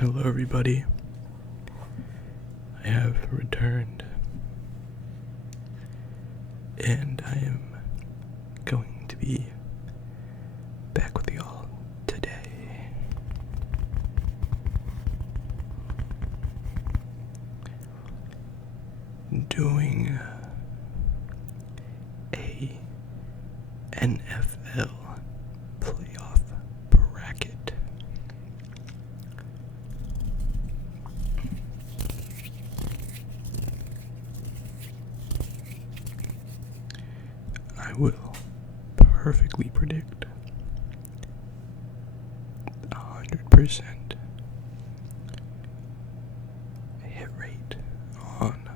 Hello, everybody. I have returned, and I am going to be back with y'all today. Doing a NFL playoff bracket. I will perfectly predict 100% hit rate on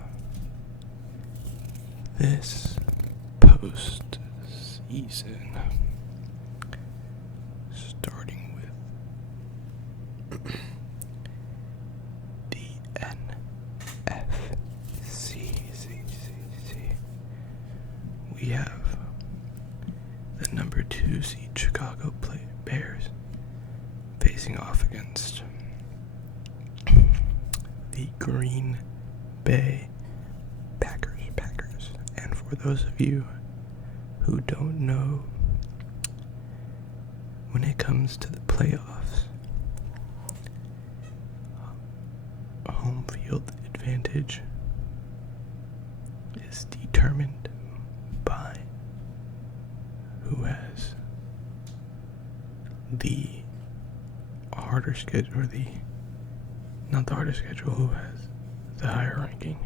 this post-season, starting with the NFC. We have the number 2 seed Chicago Bears facing off against the Green Bay Packers. And for those of you who don't know, when it comes to the playoffs, home field advantage is determined by who has the harder schedule, not the harder schedule, who has the higher ranking.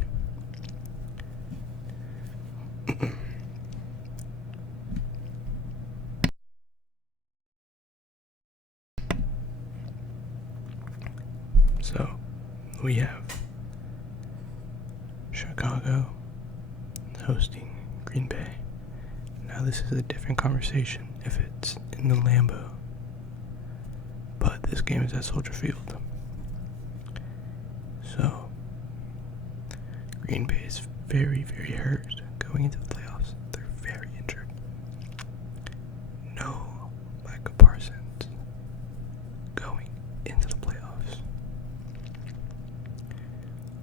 So, we have Chicago hosting Green Bay. Now, this is a different conversation if it's in the Lambeau, but this game is at Soldier Field. So, Green Bay is very, very hurt going into the playoffs. They're very injured. No Micah Parsons going into the playoffs.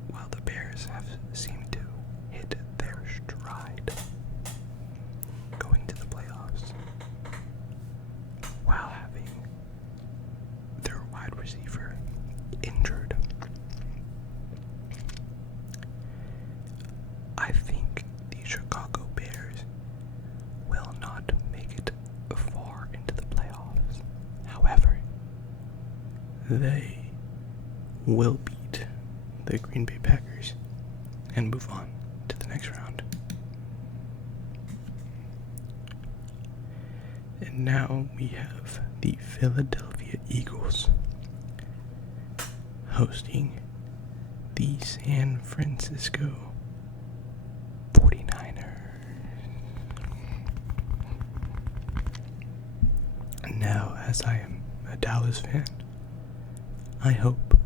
While the Bears have seemed to hit their stride going to the playoffs, while having their wide receiver injured, I think the Chicago Bears will not make it far into the playoffs. However, they will beat the Green Bay Packers and move on to the next round. And now we have the Philadelphia Eagles hosting the San Francisco 49ers. Now, as I am a Dallas fan, I hope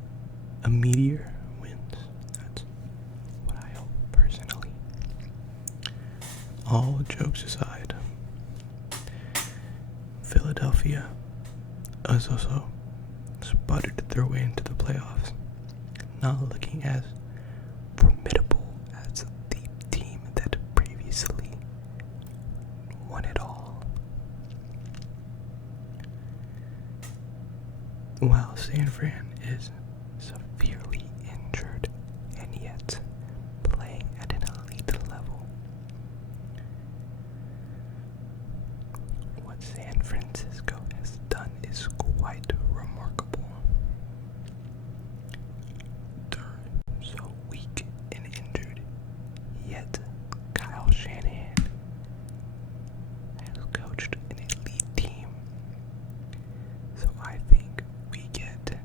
a meteor wins. That's what I hope personally. All jokes aside, Philadelphia is also sputtered their way into the playoffs, not looking as formidable as the team that previously won it all. While San Fran is severely injured and yet playing at an elite level, what San Francisco has done is quite remarkable. They're so weak and injured, yet Kyle Shanahan has coached an elite team. So I think we get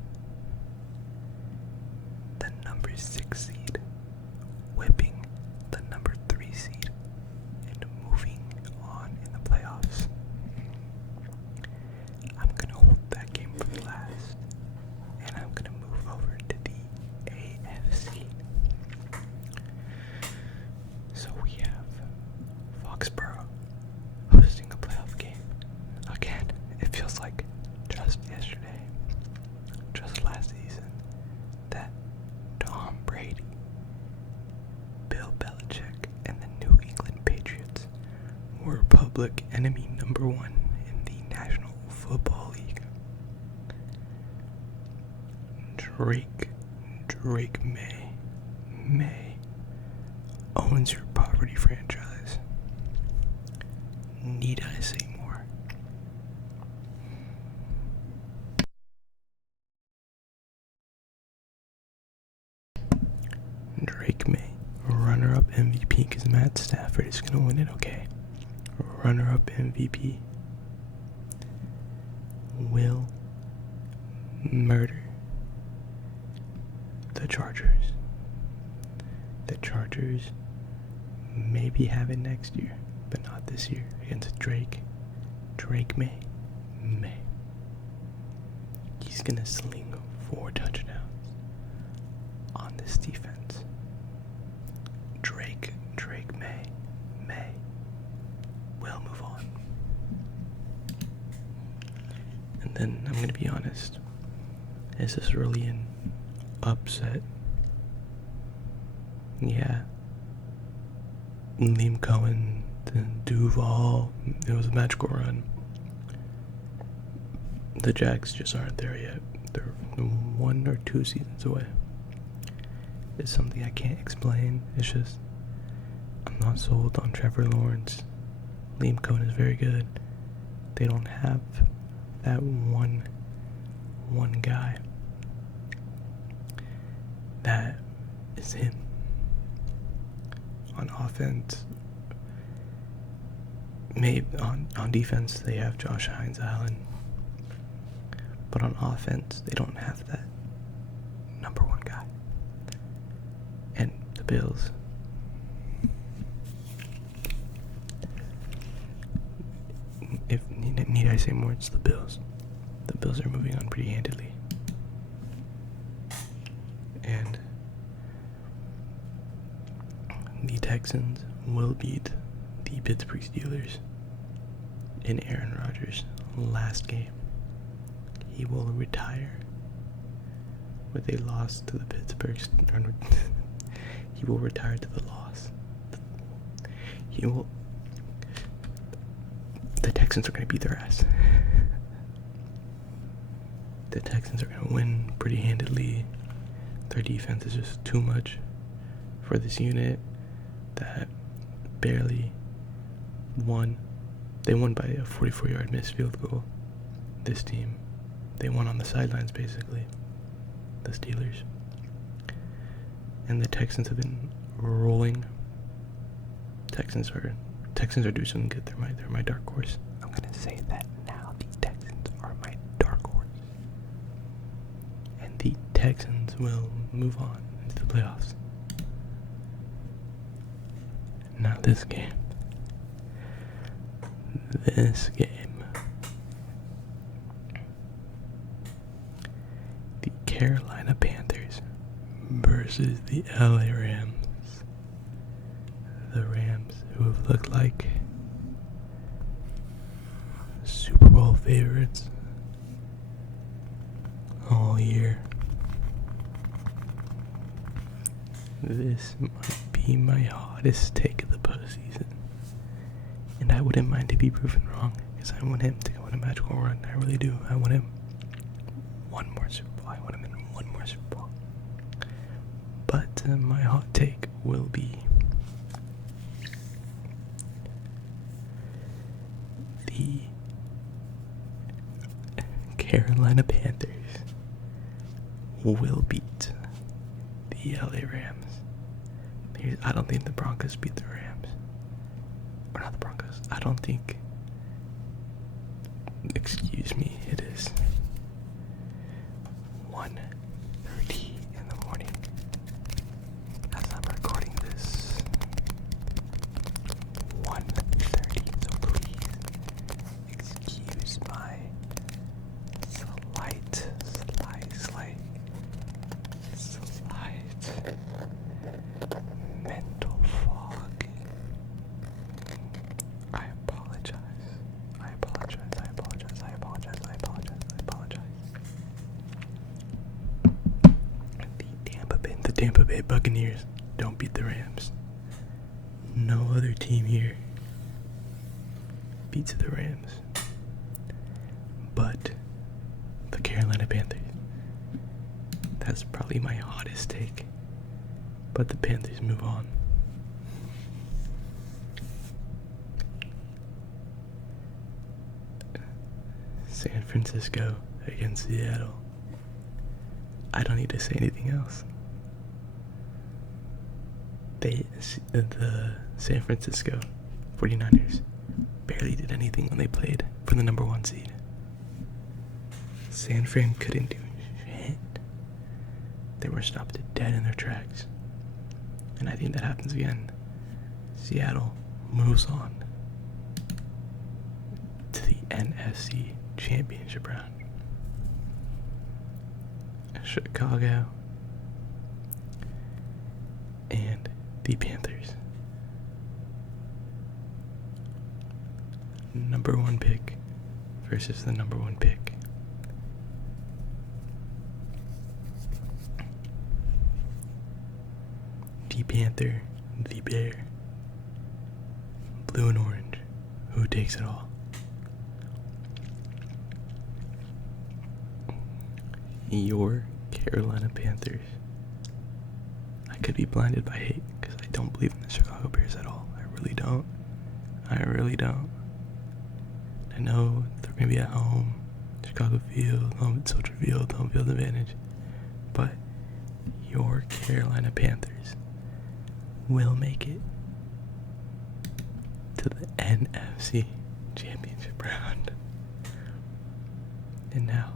the number 6 seed public enemy number one in the National Football League. Drake May owns your poverty franchise. Need I say more? Drake May, runner-up MVP, because Matt Stafford is going to win it, okay? Runner-up MVP will murder the Chargers. The Chargers maybe have it next year, but not this year against Drake May. He's going to sling 4 touchdowns on this defense. Drake May will move on. And then I'm gonna be honest, is this really an upset? Yeah. Liam Cohen, Duval, it was a magical run. The Jags just aren't there yet. They're 1 or 2 seasons away. It's something I can't explain. It's just, I'm not sold on Trevor Lawrence. Liam Cohen is very good. They don't have that one guy that is him. On offense, maybe on defense they have Josh Hines-Allen, but on offense they don't have that number 1 guy. And the Bills, if need I say more, it's the Bills. The Bills are moving on pretty handily. And the Texans will beat the Pittsburgh Steelers in Aaron Rodgers' last game. He will retire with a loss to the Pittsburgh. He will retire to the loss. The Texans are going to beat their ass. The Texans are going to win pretty handedly. Their defense is just too much for this unit that barely won. They won by a 44-yard missed field goal. This team, they won on the sidelines basically. The Steelers. And the Texans have been rolling. Texans are doing something good. They're my dark horse. I'm gonna say that now. The Texans are my dark horse. And the Texans will move on into the playoffs. Now this game. The Carolina Panthers versus the LA Rams. The Rams, who have looked like Super Bowl favorites all year. This might be my hottest take of the postseason. And I wouldn't mind to be proven wrong, because I want him to go on a magical run. I really do. I want him one more Super Bowl. I want him in one more Super Bowl. But my hot take will be the Carolina Panthers will beat the LA Rams. I don't think the Broncos beat the Rams. Or not the Broncos. I don't think. Excuse me, it is 1:30 in the morning as I'm recording this. 1:30, so please excuse my slight mental fog. I apologize. The Tampa Bay Buccaneers don't beat the Rams. No other team here beats the Rams. But the Carolina Panthers, that's probably my hottest take. But the Panthers move on. San Francisco against Seattle. I don't need to say anything else. The San Francisco 49ers barely did anything when they played for the number 1 seed. San Fran couldn't do shit. They were stopped dead in their tracks. And I think that happens again. Seattle moves on to the NFC Championship round. Chicago and the Panthers. Number 1 pick versus the number 1 pick. The Panther, the Bear. Blue and orange. Who takes it all? Your Carolina Panthers. I could be blinded by hate because I don't believe in the Chicago Bears at all. I really don't. I know they're going to be at home, Chicago Field, home at Soldier Field, home field advantage. But your Carolina Panthers will make it to the NFC Championship round. And now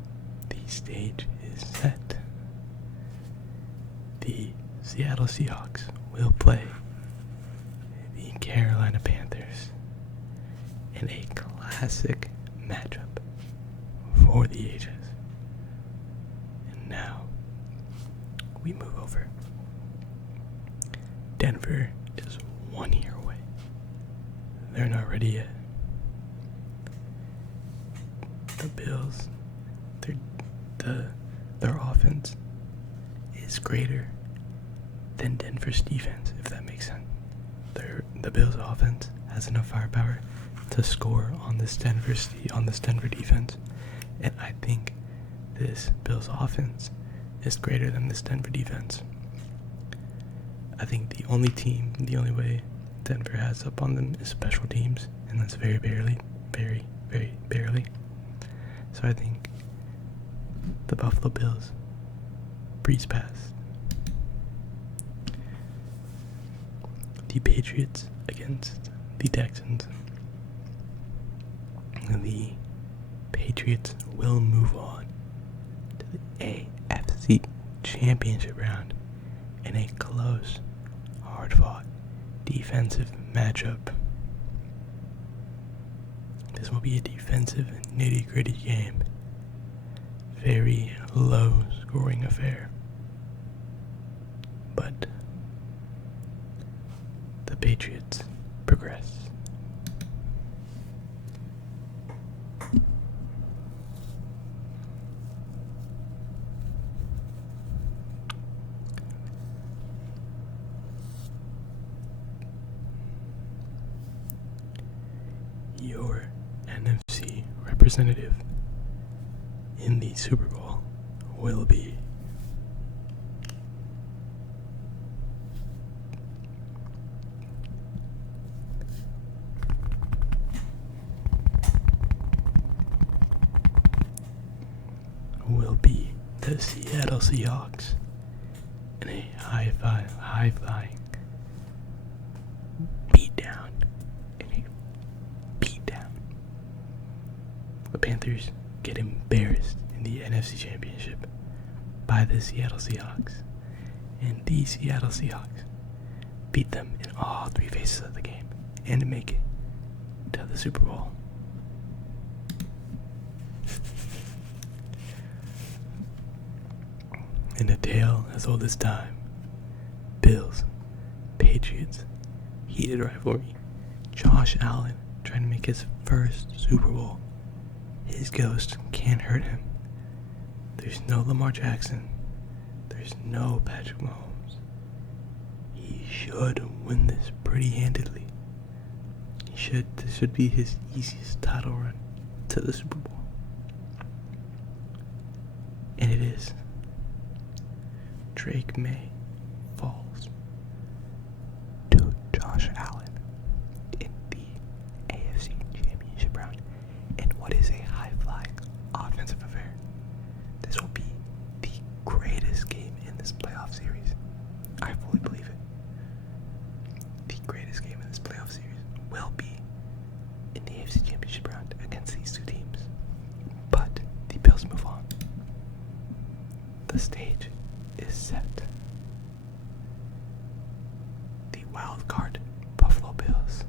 the stage is set. The Seattle Seahawks will play the Carolina Panthers in a classic matchup for the ages. And now we move over. Denver is 1 year away. They're not ready yet. The Bills, their offense is greater than Denver's defense, if that makes sense. The Bills' offense has enough firepower to score on this Denver defense, and I think this Bills' offense is greater than this Denver defense. I think the only way Denver has up on them is special teams, and that's very barely. So I think the Buffalo Bills breeze past. The Patriots against the Texans. The Patriots will move on to the AFC Championship round in a close, hard-fought defensive matchup. This will be a defensive, nitty-gritty game. Very low-scoring affair. But the Patriots progress. Your NFC representative in the Super Bowl will be the Seattle Seahawks in a high-flying beatdown. The Panthers get embarrassed in the NFC Championship by the Seattle Seahawks, and the Seattle Seahawks beat them in all 3 phases of the game and make it to the Super Bowl. In a tale as old as time, Bills, Patriots, heated rivalry, Josh Allen trying to make his first Super Bowl. His ghost can't hurt him. There's no Lamar Jackson. There's no Patrick Mahomes. He should win this pretty handedly. This should be his easiest title run to the Super Bowl. And it is. Drake May falls to Josh Allen in the AFC Championship round in what is a high-flying offensive affair. This will be the greatest game in this playoff series. I fully believe it. The greatest game in this playoff series will be in the AFC Championship round against these two teams. But the Bills move on. The stage is set. The wild card Buffalo Bills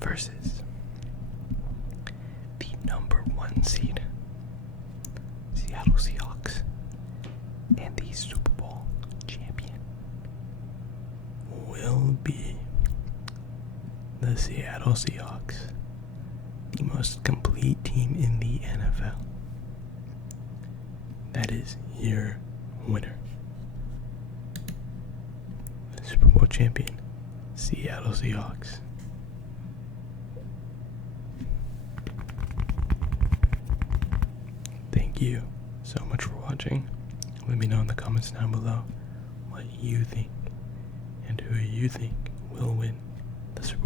versus the number 1 seed Seattle Seahawks and the Super Bowl champion will be the Seattle Seahawks, the most complete team in the NFL. That is your winner. The Super Bowl champion, Seattle Seahawks. Thank you so much for watching. Let me know in the comments down below what you think and who you think will win the Super Bowl.